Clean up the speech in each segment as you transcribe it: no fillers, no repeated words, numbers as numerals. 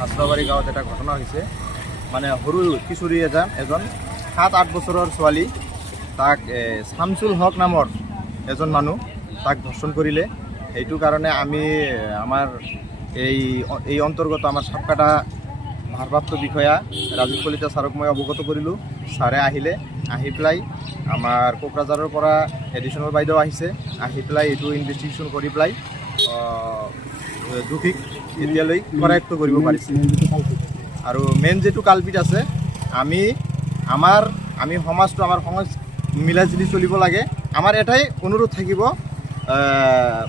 মাছৰাবাৰী গাঁৱত এটা ঘটনা হৈছে মানে সৰু কিশোৰী এজন 7-8 বছৰৰ ছোৱালী তাক শামছুল হক নামৰ এজন মানুহ তাক ধৰ্ষণ কৰিলে। সেইটো কাৰণে আমি আমাৰ এই অন্তৰ্গত আমাৰ সাপকাটা ভাৰপ্ৰাপ্ত বিষয়া ৰাজীৱ কলিতা ছাৰক মই অৱগত কৰিলোঁ। ছাৰে আহি পেলাই আমাৰ কোকৰাঝাৰৰ পৰা এডিশ্যনেল বাইদেউ আহিছে, আহি পেলাই এইটো ইনভেষ্টিগেশ্যন কৰি পেলাই দোষীক এতিয়ালৈ কৰায়ত্ব কৰিব পাৰিছে। আৰু মেইন যিটো কালপিত আছে আমি সমাজটো আমাৰ সমাজ মিলাজুলি চলিব লাগে। আমাৰ এটাই অনুৰোধ থাকিব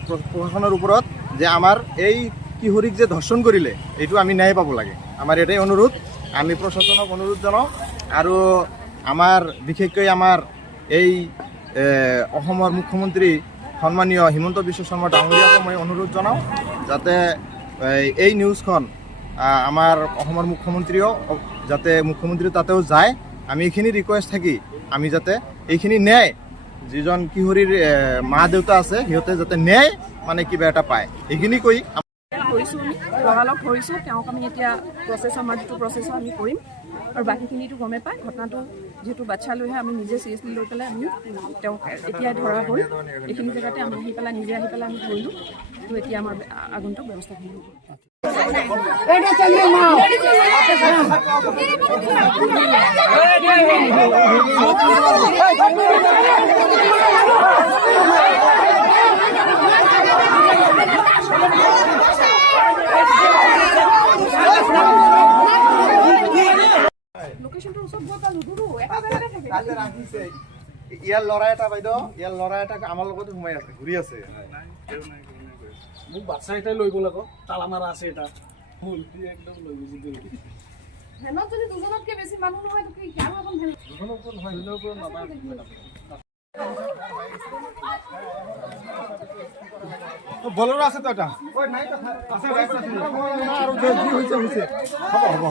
প্ৰশাসনৰ ওপৰত যে আমাৰ এই কিশোৰীক যে ধৰ্ষণ কৰিলে এইটো আমি ন্যায় পাব লাগে। আমাৰ এটাই অনুৰোধ, আমি প্ৰশাসনক অনুৰোধ জনাওঁ। আৰু আমাৰ বিশেষকৈ আমাৰ এই অসমৰ মুখ্যমন্ত্ৰী সন্মানীয় হিমন্ত বিশ্ব শৰ্মা ডাঙৰীয়াকো মই অনুৰোধ জনাওঁ যাতে এই নিউজখন আমাৰ অসমৰ মুখ্যমন্ত্ৰীও যাতে তাতেও যায়। আমি এইখিনি ৰিকুৱেষ্ট থাকি আমি যাতে এইখিনি ন্যায় যিজন কিশোৰীৰ মা দেউতা আছে সিহঁতে যাতে ন্যায় মানে কিবা এটা পায়, এইখিনি কৈ ধৰিছোঁ। লগালগ ধৰিছোঁ তেওঁক। আমি এতিয়া আমাৰ যিটো প্ৰচেছৰ আমি কৰিম আৰু বাকীখিনিতো গমে পায়। ঘটনাটো যিহেতু বাচ্ছা লৈহে আমি নিজে চিৰিয়াছলি লৈ পেলাই আমি তেওঁক এতিয়াই ধৰা হ'ল। এইখিনি জেগাতে আমি নিজে আহি পেলাই আমি ধৰিলোঁ। তো এতিয়া আমাৰ আগন্তুক ব্যৱস্থাখিনি হ'ব। ইয়াৰ ল'ৰা এটা বাইদেউ, ইয়াৰ ল'ৰা এটা আমাৰ লগত সোমাই আছে, ঘূৰি আছে। মোক বাচ্চা এটাই লৈ গ'ল আকৌ, তালা মাৰা আছে এটা একদম লৈ গৈছে। বলৰো আছে তো এটা হ'ব হ'ব।